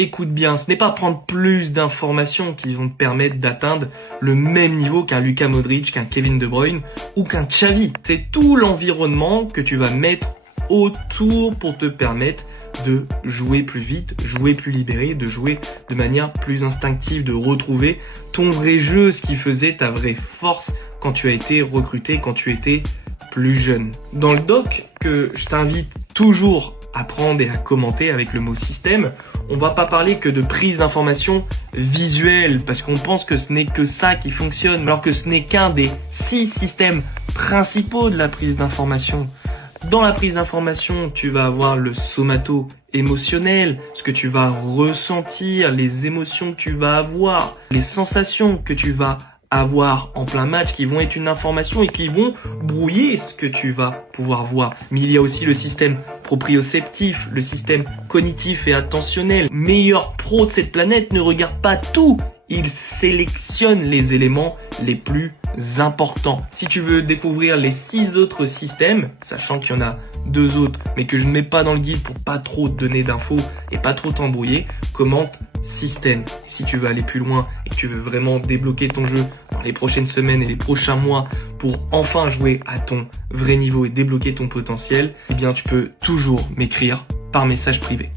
Écoute bien, ce n'est pas prendre plus d'informations qui vont te permettre d'atteindre le même niveau qu'un Luka Modric, qu'un Kevin De Bruyne ou qu'un Xavi. C'est tout l'environnement que tu vas mettre autour pour te permettre de jouer plus vite, jouer plus libéré, de jouer de manière plus instinctive, de retrouver ton vrai jeu, ce qui faisait ta vraie force quand tu as été recruté, quand tu étais plus jeune. Dans le doc que je t'invite toujours à prendre et à commenter avec le mot système, on va pas parler que de prise d'information visuelle parce qu'on pense que ce n'est que ça qui fonctionne alors que ce n'est qu'un des 6 systèmes principaux de la prise d'information. Dans la prise d'information, tu vas avoir le somato-émotionnel, ce que tu vas ressentir, les émotions que tu vas avoir, les sensations que tu vas avoir en plein match qui vont être une information et qui vont brouiller ce que tu vas pouvoir voir. Mais il y a aussi le système proprioceptif, le système cognitif et attentionnel. Meilleur pro de cette planète ne regarde pas tout. Il sélectionne les éléments les plus importants. Si tu veux découvrir les 6 autres systèmes, sachant qu'il y en a 2 autres, mais que je ne mets pas dans le guide pour pas trop te donner d'infos et pas trop t'embrouiller, commente système. Si tu veux aller plus loin et que tu veux vraiment débloquer ton jeu dans les prochaines semaines et les prochains mois pour enfin jouer à ton vrai niveau et débloquer ton potentiel, eh bien tu peux toujours m'écrire par message privé.